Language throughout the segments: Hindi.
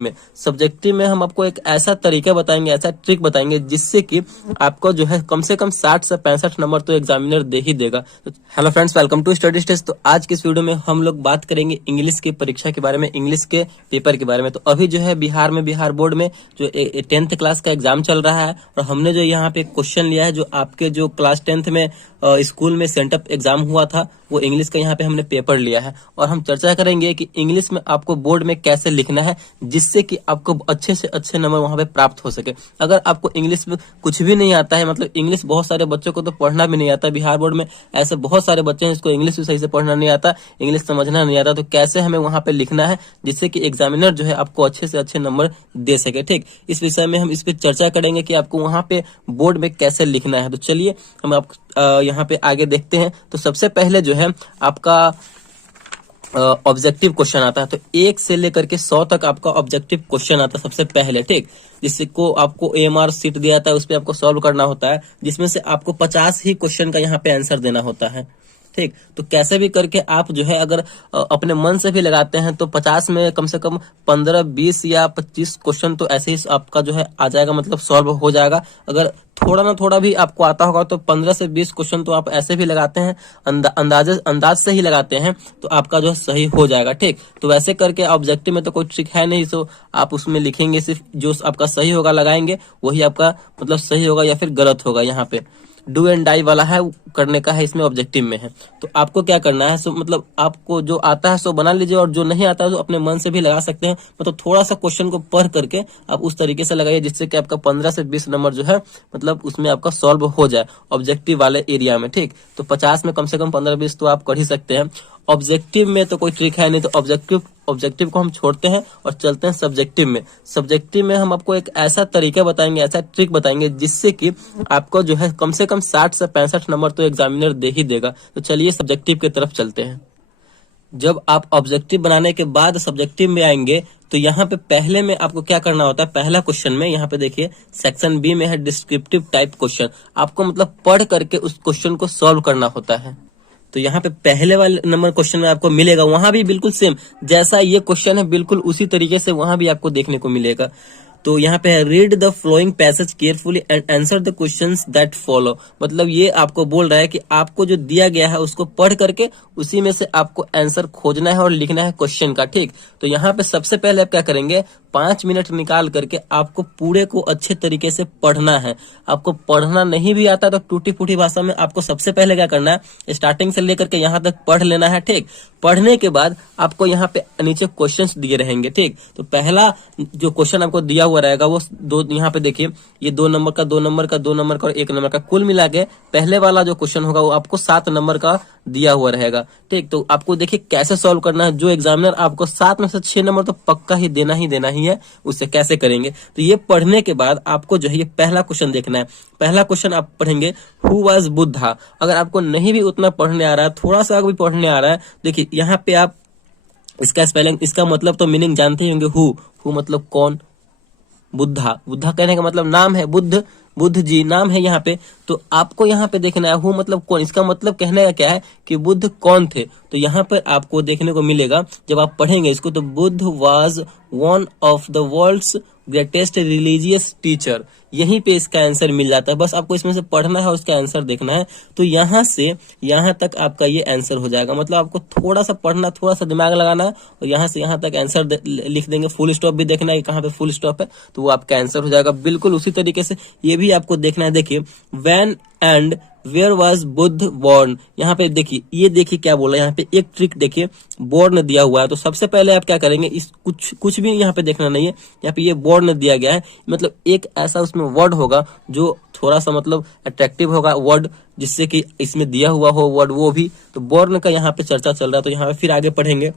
में सब्जेक्टिव में हम आपको एक ऐसा तरीका बताएंगे, ऐसा ट्रिक बताएंगे जिससे कि आपको जो है कम से कम 60 से 65 नंबर तो एग्जामिनर दे ही देगा। तो hello friends, welcome to study test. तो आज की इस वीडियो में हम लोग बात करेंगे इंग्लिश की परीक्षा के बारे में, इंग्लिश के पेपर के बारे में। तो अभी जो है बिहार बोर्ड में जो 10th क्लास का एग्जाम चल रहा है और हमने जो यहाँ पे क्वेश्चन लिया है, जो आपके जो क्लास 10th में स्कूल में सेंटअप एग्जाम हुआ था, वो इंग्लिश का यहाँ पे हमने पेपर लिया है और हम चर्चा करेंगे कि इंग्लिश में आपको बोर्ड में कैसे लिखना है जिससे कि आपको अच्छे से अच्छे नंबर वहां पे प्राप्त हो सके। अगर आपको इंग्लिश में कुछ भी नहीं आता है, मतलब इंग्लिश बहुत सारे बच्चों को तो पढ़ना भी नहीं आता, बिहार बोर्ड में ऐसे बहुत सारे बच्चे हैं जिसको इंग्लिश भी सही से पढ़ना नहीं आता, इंग्लिश समझना नहीं आता, तो कैसे हमें वहां पे लिखना है जिससे कि एग्जामिनर जो है आपको अच्छे से अच्छे नंबर दे सके। ठीक, इस विषय में हम इस पे चर्चा करेंगे कि आपको वहां पे बोर्ड में कैसे लिखना है। तो चलिए हम आप यहाँ पे आगे देखते हैं। तो सबसे पहले जो है आपका ऑब्जेक्टिव क्वेश्चन आता है। तो 1 से लेकर के 100 तक आपका ऑब्जेक्टिव क्वेश्चन आता है सबसे पहले। ठीक, जिसको आपको एएमआर सीट दिया जाता है, उस पर आपको सॉल्व करना होता है, जिसमें से आपको 50 ही क्वेश्चन का यहाँ पे आंसर देना होता है। ठीक, तो कैसे भी करके आप जो है अगर अपने मन से भी लगाते हैं तो 50 में कम से कम 15, 20 या 25 क्वेश्चन तो ऐसे ही आपका जो है आ जाएगा, मतलब सॉल्व हो जाएगा। अगर थोड़ा ना थोड़ा भी आपको आता होगा तो 15 से 20 क्वेश्चन तो आप ऐसे भी लगाते हैं, अंदाज से ही लगाते हैं, तो आपका जो है सही हो जाएगा। ठीक, तो वैसे करके ऑब्जेक्टिव में तो कोई ट्रिक है नहीं, तो आप उसमें लिखेंगे सिर्फ जो आपका सही होगा लगाएंगे, वही आपका मतलब सही होगा या फिर गलत होगा। यहाँ पे डू एंड डाई वाला है, करने का है, इसमें ऑब्जेक्टिव में है। तो आपको क्या करना है, सो मतलब आपको जो आता है सो बना लीजिए और जो नहीं आता है तो अपने मन से भी लगा सकते हैं, मतलब थोड़ा सा क्वेश्चन को पढ़ करके आप उस तरीके से लगाइए जिससे कि आपका 15 से 20 नंबर जो है मतलब उसमें आपका सॉल्व हो जाए ऑब्जेक्टिव वाले एरिया में। ठीक, तो 50 में कम से कम 15-20 तो आप कर ही सकते हैं। ऑब्जेक्टिव में तो कोई ट्रिक है नहीं, तो ऑब्जेक्टिव को हम छोड़ते हैं और चलते हैं सब्जेक्टिव में। सब्जेक्टिव में हम आपको एक ऐसा तरीका बताएंगे, ऐसा ट्रिक बताएंगे जिससे कि आपको जो है कम से कम 60 से 65 नंबर तो एग्जामिनर दे ही देगा। तो चलिए सब्जेक्टिव की तरफ चलते हैं। जब आप ऑब्जेक्टिव बनाने के बाद सब्जेक्टिव में आएंगे तो यहाँ पे पहले में आपको क्या करना होता है, पहला क्वेश्चन में यहाँ पे देखिए सेक्शन बी में है डिस्क्रिप्टिव टाइप क्वेश्चन। आपको मतलब पढ़ करके उस क्वेश्चन को सॉल्व करना होता है। तो यहाँ पे पहले वाले नंबर क्वेश्चन में आपको मिलेगा, वहां भी बिल्कुल सेम जैसा ये क्वेश्चन है, बिल्कुल उसी तरीके से वहां भी आपको देखने को मिलेगा। तो यहाँ पे है read the flowing passage carefully and answer the questions that follow. मतलब ये आपको बोल रहा है कि आपको जो दिया गया है उसको पढ़ करके उसी में से आपको आंसर खोजना है और लिखना है क्वेश्चन का। ठीक, तो यहाँ पे सबसे पहले आप क्या करेंगे, 5 मिनट निकाल करके आपको पूरे को अच्छे तरीके से पढ़ना है। आपको पढ़ना नहीं भी आता तो टूटी फूटी भाषा में आपको सबसे पहले क्या करना है, स्टार्टिंग से लेकर के यहाँ तक पढ़ लेना है। ठीक, पढ़ने के बाद आपको यहाँ पे नीचे क्वेश्चंस दिए रहेंगे। ठीक, तो पहला जो क्वेश्चन आपको दिया हुआ रहेगा वो दो, यहाँ पे देखिए ये 2 नंबर का, 2 नंबर का, 2 नंबर का और 1 नंबर का, कुल मिला के पहले वाला जो क्वेश्चन होगा वो आपको 7 नंबर का दिया हुआ रहेगा। ठीक, तो आपको देखिए कैसे सॉल्व करना है। जो एग्जामिनर आपको 7 में से 6 नंबर तो पक्का ही देना ही है, उससे कैसे करेंगे। तो ये पढ़ने के बाद आपको जो है ये पहला क्वेश्चन देखना है। पहला क्वेश्चन आप पढ़ेंगे हु वाज बुद्धा। अगर आपको नहीं भी उतना पढ़ने आ रहा है, थोड़ा सा भी पढ़ने आ रहा है, देखिए यहाँ पे आप इसका स्पेलिंग, इसका मतलब तो मीनिंग जानते ही होंगे, हु मतलब कौन, बुद्धा, बुद्धा कहने का मतलब नाम है, बुद्ध जी नाम है यहाँ पे। तो आपको यहाँ पे देखना है हु मतलब कौन, इसका मतलब कहने का क्या है कि बुद्ध कौन थे। तो यहाँ पर आपको देखने को मिलेगा जब आप पढ़ेंगे इसको, तो Buddha was one of the world's greatest religious teacher, यहीं पे इसका आंसर मिल जाता है। बस आपको इसमें से पढ़ना है और उसका आंसर देखना है। तो यहाँ से यहाँ तक आपका ये आंसर हो जाएगा। मतलब आपको थोड़ा सा पढ़ना, थोड़ा सा दिमाग लगाना है और यहाँ से यहाँ तक आंसर लिख देंगे। फुल स्टॉप भी देखना है कहाँ पे फुल स्टॉप है, तो वो आपका आंसर हो जाएगा। बिल्कुल उसी तरीके से ये भी आपको देखना है। देखिए when and where was Buddha born, यहाँ पे देखिए, ये देखिए क्या बोला, यहाँ पे एक ट्रिक देखिए, बॉर्न दिया हुआ है। तो सबसे पहले आप क्या करेंगे, इस कुछ भी यहाँ पे देखना नहीं है, यहाँ पे ये बॉर्न दिया गया है, मतलब एक ऐसा उसमें वर्ड होगा जो थोड़ा सा मतलब अट्रैक्टिव होगा वर्ड, जिससे कि इसमें दिया हुआ हो वर्ड वो भी। तो बॉर्न का यहाँ पे चर्चा चल रहा है, तो यहाँ पे फिर आगे पढ़ेंगे।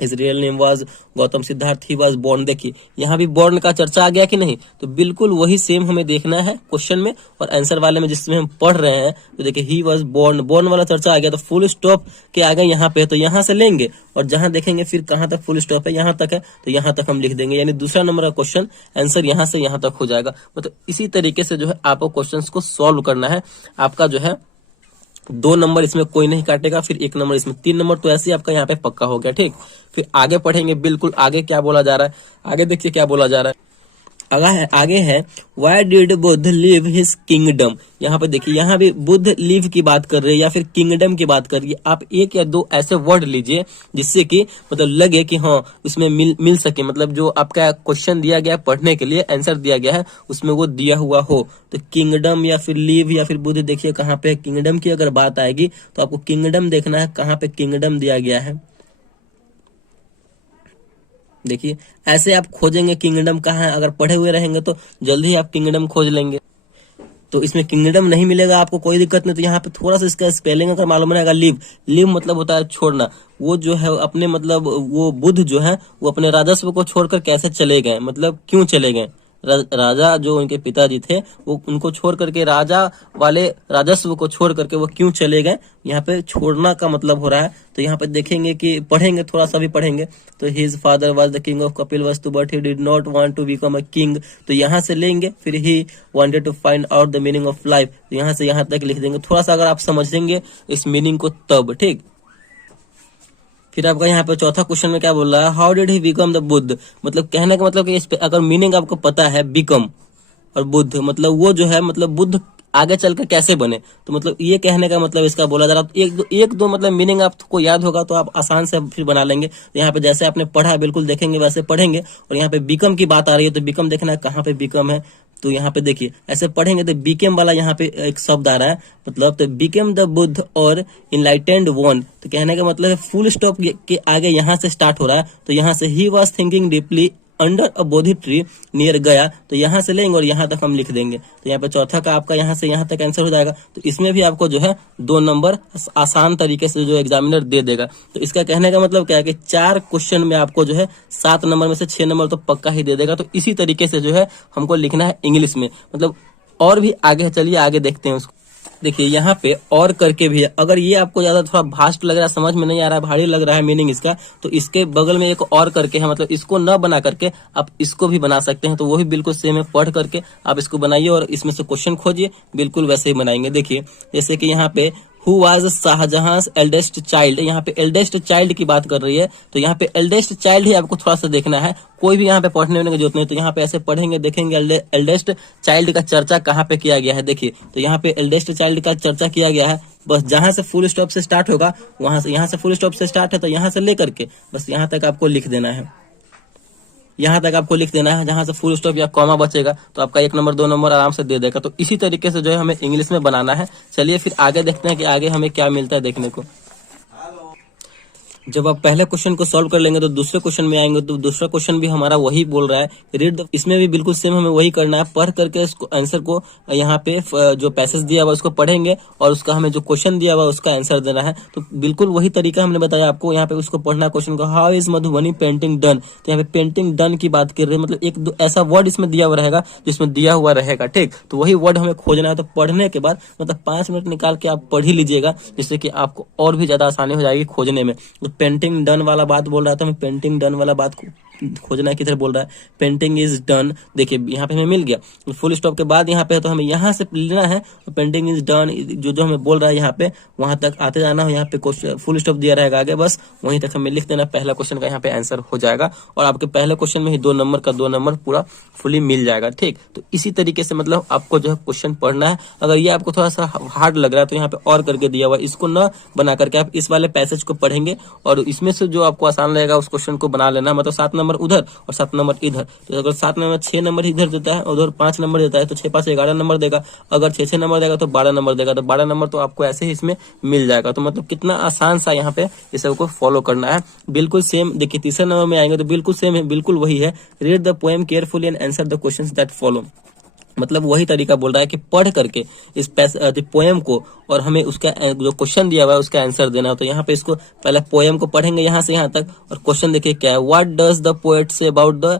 His real name was Gautam Siddharth, he was born. देखिए यहाँ भी बॉर्न का चर्चा आ गया कि नहीं, तो बिल्कुल वही सेम हमें देखना है क्वेश्चन में और आंसर वाले में जिसमें हम पढ़ रहे हैं। तो देखिए ही वाज बॉर्न, बॉर्न वाला चर्चा आ गया, तो फुल स्टॉप के आगे यहाँ पे, तो यहाँ से लेंगे और जहां देखेंगे फिर कहाँ तक फुल स्टॉप है, यहाँ तक है, तो यहाँ तक हम लिख देंगे। यानी दूसरा नंबर का क्वेश्चन आंसर यहाँ से यहाँ तक हो जाएगा। मतलब इसी तरीके से जो है आपको क्वेश्चन को सॉल्व करना है। आपका जो है 2 नंबर इसमें कोई नहीं काटेगा, फिर 1 नंबर इसमें 3 नंबर, तो ऐसे ही आपका यहाँ पे पक्का हो गया। ठीक, फिर आगे पढ़ेंगे, बिल्कुल आगे क्या बोला जा रहा है, आगे देखिए क्या बोला जा रहा है। आगे है why did Buddha leave his kingdom. यहाँ पे देखिए, यहाँ भी बुद्ध लीव की बात कर रही है या फिर किंगडम की बात कर रही है। आप एक या दो ऐसे वर्ड लीजिए जिससे कि मतलब लगे कि हाँ उसमें मिल सके, मतलब जो आपका क्वेश्चन दिया गया पढ़ने के लिए, आंसर दिया गया है उसमें वो दिया हुआ हो। तो किंगडम या फिर लीव या फिर बुद्ध, देखिए कहाँ पे किंगडम की अगर बात आएगी तो आपको किंगडम देखना है, कहाँ पे किंगडम दिया गया है। देखिए ऐसे आप खोजेंगे किंगडम कहाँ है, अगर पढ़े हुए रहेंगे तो जल्दी ही आप किंगडम खोज लेंगे। तो इसमें किंगडम नहीं मिलेगा आपको, कोई दिक्कत नहीं। तो यहाँ पे थोड़ा सा इसका स्पेलिंग अगर मालूम रहेगा, लीव, लीव मतलब होता है छोड़ना। वो जो है अपने मतलब वो बुद्ध जो है वो अपने राजस्व को छोड़कर कैसे चले गए, मतलब क्यों चले गए। राजा जो उनके पिताजी थे वो उनको छोड़ करके, राजा वाले राजस्व को छोड़ करके वो क्यों चले गए, यहाँ पे छोड़ना का मतलब हो रहा है। तो यहाँ पे देखेंगे कि पढ़ेंगे, थोड़ा सा भी पढ़ेंगे। तो his father was the king of Kapilavastu but he did not want to become a king. तो यहाँ से लेंगे, फिर he wanted to find out the meaning of life. तो यहाँ से यहाँ तक लिख देंगे। थोड़ा सा अगर आप समझेंगे इस मीनिंग को तब, ठीक। फिर आपका यहाँ पे चौथा क्वेश्चन में क्या बोल रहा है, how did he become the Buddha. मतलब कहने का मतलब कि इस पे अगर मीनिंग आपको पता है, बिकम और बुद्ध, मतलब वो जो है मतलब बुद्ध आगे चलकर कैसे बने। तो मतलब ये कहने का मतलब इसका बोला जा रहा है। एक दो मतलब मीनिंग आपको याद होगा तो आप आसान से फिर बना लेंगे। तो यहाँ पे जैसे आपने पढ़ा बिल्कुल देखेंगे वैसे पढ़ेंगे। और यहाँ पे बिकम की बात आ रही है तो बिकम देखना है कहाँ पे बिकम है। तो यहाँ पे देखिए ऐसे पढ़ेंगे तो बीकेम वाला यहाँ पे एक शब्द आ रहा है, मतलब तो बिकेम द बुद्ध और इनलाइटेंड वन। तो कहने का मतलब है फुल स्टॉप के आगे यहाँ से स्टार्ट हो रहा है। तो यहाँ से he was thinking deeply under a Bodhi tree near गया। तो यहाँ से लेंगे और यहाँ तक हम लिख देंगे। तो यहाँ पे चौथा का आपका यहाँ से यहाँ तक आंसर हो जाएगा। तो इसमें भी आपको जो है 2 नंबर आसान तरीके से जो एग्जामिनर दे देगा। तो इसका कहने का मतलब क्या है कि 4 क्वेश्चन में आपको जो है 7 नंबर में से 6 नंबर तो पक्का ही दे देगा। तो इसी तरीके से जो है हमको लिखना है इंग्लिश में, मतलब और भी आगे, चलिए आगे देखते हैं उसको। देखिए यहाँ पे और करके भी है। अगर ये आपको ज्यादा थोड़ा भास्ट लग रहा है, समझ में नहीं आ रहा है, भारी लग रहा है मीनिंग इसका, तो इसके बगल में एक और करके है, मतलब इसको न बना करके आप इसको भी बना सकते हैं। तो वो भी बिल्कुल सेम है, पढ़ करके आप इसको बनाइए और इसमें से क्वेश्चन खोजिए, बिल्कुल वैसे ही बनाएंगे। देखिए जैसे कि यहाँ पे who was Shahjahan eldest child, यहाँ पे एल्डेस्ट चाइल्ड की बात कर रही है। तो यहाँ पे एल्डेस्ट चाइल्ड ही आपको थोड़ा सा देखना है, कोई भी यहाँ पे पढ़ने होने की जरूरत नहीं। तो यहाँ पे ऐसे पढ़ेंगे, देखेंगे एल्डेस्ट चाइल्ड का चर्चा कहाँ पे किया गया है। देखिए तो यहाँ पे एल्डेस्ट चाइल्ड का चर्चा किया गया है, बस जहां से फुल स्टॉप से स्टार्ट होगा वहां से, यहाँ से फुल स्टॉप से स्टार्ट है तो यहाँ से लेकर के बस यहाँ तक आपको लिख देना है। यहाँ तक आपको लिख देना है, जहां से फुल स्टॉप या कॉमा बचेगा तो आपका 1 नंबर 2 नंबर आराम से दे देगा। तो इसी तरीके से जो है हमें इंग्लिश में बनाना है। चलिए फिर आगे देखते हैं कि आगे हमें क्या मिलता है देखने को। जब आप पहले क्वेश्चन को सॉल्व कर लेंगे तो दूसरे क्वेश्चन में आएंगे तो दूसरा क्वेश्चन भी हमारा वही बोल रहा है, रीड इसमें भी बिल्कुल सेम हमें वही करना है। पढ़ करके उसको आंसर को यहाँ पे जो पैसेज दिया हुआ उसको पढ़ेंगे और उसका हमें जो क्वेश्चन दिया हुआ उसका आंसर देना है। तो बिल्कुल वही तरीका हमने बताया आपको। यहाँ पे उसको पढ़ना क्वेश्चन को, how is Madhubani painting done. तो यहाँ पे पेंटिंग डन की बात कर रहे हैं, मतलब एक दो ऐसा वर्ड इसमें दिया हुआ रहेगा जिसमें दिया हुआ रहेगा, ठीक। तो वही वर्ड हमें खोजना है। तो पढ़ने के बाद मतलब 5 मिनट निकाल के आप पढ़ ही लीजिएगा, जिससे कि आपको और भी ज्यादा आसानी हो जाएगी खोजने में। तो पेंटिंग डन वाला बात बोल रहा था, हमें पेंटिंग डन वाला बात खोजना है, किधर बोल रहा है, पेंटिंग इज डन। देखिए यहाँ पे हमें मिल गया फुल स्टॉप के बाद यहाँ पे, तो हमें यहाँ से लेना है पेंटिंग इज डन, जो जो हमें बोल रहा है यहाँ पे वहां तक आते जाना हो। यहाँ पे फुल स्टॉप दिया रहेगा आगे, बस वहीं तक हमें लिख देना। पहला क्वेश्चन का यहाँ पे आंसर हो जाएगा और आपके पहले क्वेश्चन में ही 2 नंबर का 2 नंबर पूरा फुली मिल जाएगा, ठीक। तो इसी तरीके से मतलब आपको जो है क्वेश्चन पढ़ना है। अगर ये आपको थोड़ा सा हार्ड लग रहा है तो यहाँ पे और करके दिया हुआ, इसको न बना करके आप इस वाले पैसेज को पढ़ेंगे और इसमें से जो आपको आसान लगेगा उस क्वेश्चन को बना लेना। मतलब 7 नंबर उधर और 7 नंबर इधर। तो अगर 7 नंबर 6 नंबर इधर देता है, उधर 5 नंबर देता है तो 6 5 11 नंबर देगा। अगर 6 नंबर देगा तो 12 नंबर देगा। तो 12 नंबर तो आपको ऐसे ही इसमें मिल जाएगा। तो मतलब कितना आसान सा यहाँ पे इस सबको फॉलो करना है, बिल्कुल सेम। देखिए तीसरे नंबर में आएंगे तो बिल्कुल सेम है, बिल्कुल वही है, read the poem carefully and answer the questions that follow. मतलब वही तरीका बोल रहा है कि पढ़ करके इस पोएम को और हमें उसका जो क्वेश्चन दिया हुआ है उसका आंसर देना है। तो यहाँ पे इसको पहले पोएम को पढ़ेंगे यहाँ से यहाँ तक और क्वेश्चन देखिए क्या है, what does the poet say about the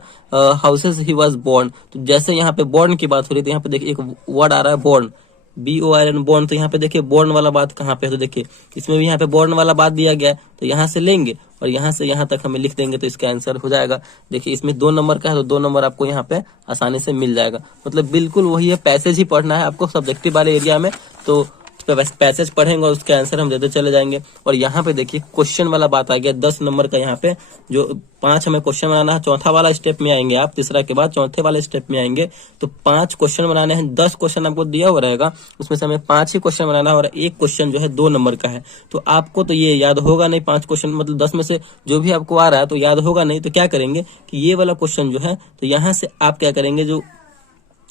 houses he was born. तो जैसे यहाँ पे बोर्न की बात हो रही है तो यहाँ पे देखिए एक वर्ड आ रहा है बोर्न, BORN बोर्न। तो यहाँ पे देखिए बोर्न वाला बात कहाँ पे है, तो देखिए इसमें भी यहाँ पे बोर्न वाला बात दिया गया है। तो यहाँ से लेंगे और यहाँ से यहाँ तक हमें लिख देंगे तो इसका आंसर हो जाएगा। देखिए इसमें 2 नंबर का है तो 2 नंबर आपको यहाँ पे आसानी से मिल जाएगा। मतलब बिल्कुल वही है, पैसेज ही पढ़ना है आपको सब्जेक्टिव वाले एरिया में। तो पैसेज पढ़ेंगे और उसके आंसर हम देते चले जाएंगे। और यहाँ पे देखिए क्वेश्चन वाला बात आ गया 10 नंबर का। यहाँ पे जो 5 हमें क्वेश्चन बनाना है, चौथा वाला स्टेप में आएंगे आप, तीसरा के बाद चौथे वाले स्टेप में आएंगे तो 5 क्वेश्चन बनाने हैं। 10 क्वेश्चन आपको दिया हुआ रहेगा, उसमें से हमें 5 ही क्वेश्चन बनाना है और एक क्वेश्चन जो है 2 नंबर का है। तो आपको तो ये याद होगा नहीं 5 क्वेश्चन, मतलब 10 में से जो भी आपको आ रहा है तो याद होगा नहीं। तो क्या करेंगे कि ये वाला क्वेश्चन जो है, तो यहाँ से आप क्या करेंगे, जो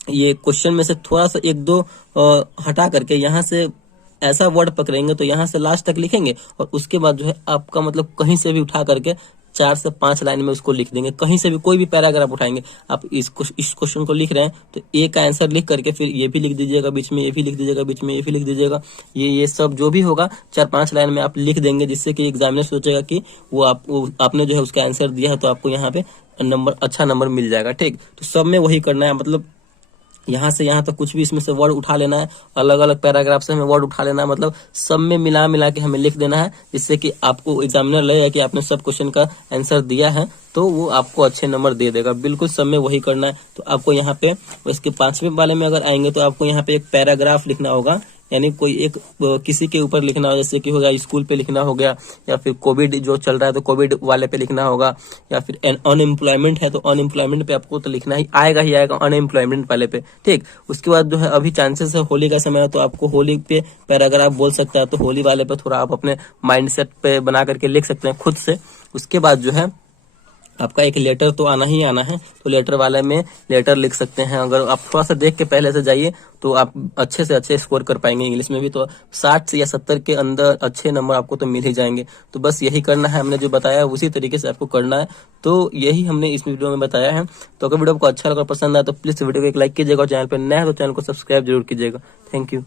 ये क्वेश्चन में से थोड़ा सा 1-2 हटा करके यहाँ से ऐसा वर्ड पकड़ेंगे तो यहाँ से लास्ट तक लिखेंगे और उसके बाद जो है आपका मतलब कहीं से भी उठा करके 4 से 5 लाइन में उसको लिख देंगे। कहीं से भी कोई भी पैराग्राफ उठाएंगे, आप इस क्वेश्चन को लिख रहे हैं तो ए का आंसर लिख करके फिर ये भी लिख दीजिएगा बीच में, ये भी लिख दीजिएगा बीच में, ये भी लिख दीजिएगा। ये सब जो भी होगा 4-5 लाइन में आप लिख देंगे, जिससे कि एग्जामिनर सोचेगा कि आपने जो है उसका आंसर दिया है, तो आपको यहाँ पे अच्छा नंबर मिल जाएगा। ठीक, तो सब में वही करना है, मतलब यहाँ से यहाँ तक कुछ भी इसमें से वर्ड उठा लेना है, अलग अलग पैराग्राफ से हमें वर्ड उठा लेना है, मतलब सब में मिला के हमें लिख देना है, जिससे कि आपको एग्जामिनर लगेगा कि आपने सब क्वेश्चन का आंसर दिया है, तो वो आपको अच्छे नंबर दे देगा। बिल्कुल सब में वही करना है। तो आपको यहाँ पे इसके 5वें वाले में अगर आएंगे तो आपको यहाँ पे एक पैराग्राफ लिखना होगा, यानी कोई एक किसी के ऊपर लिखना होगा, जैसे कि हो गया स्कूल पे लिखना हो गया, या फिर कोविड जो चल रहा है तो कोविड वाले पे लिखना होगा, या फिर अनएम्प्लॉयमेंट है तो अनएम्प्लॉयमेंट पे आपको तो लिखना ही आएगा अनएम्प्लॉयमेंट वाले पे। ठीक, उसके बाद जो है अभी चांसेस है होली का समय है तो आपको होली पे पैराग्राफ बोल सकता है, तो होली वाले पे थोड़ा आप अपने माइंडसेट पे बना करके लिख सकते हैं खुद से। उसके बाद जो है आपका एक लेटर तो आना ही आना है, तो लेटर वाले में लेटर लिख सकते हैं। अगर आप थोड़ा सा देख के पहले से जाइए तो आप अच्छे से अच्छे स्कोर कर पाएंगे। इंग्लिश में भी तो 60 से या 70 के अंदर अच्छे नंबर आपको तो मिल ही जाएंगे। तो बस यही करना है, हमने जो बताया उसी तरीके से आपको करना है। तो यही हमने इस वीडियो में बताया है। तो अगर वीडियो आपको अच्छा लगा, पसंद आया तो प्लीज वीडियो को एक लाइक कीजिएगा और चैनल पर नया है तो चैनल को सब्सक्राइब जरूर कीजिएगा। Thank you.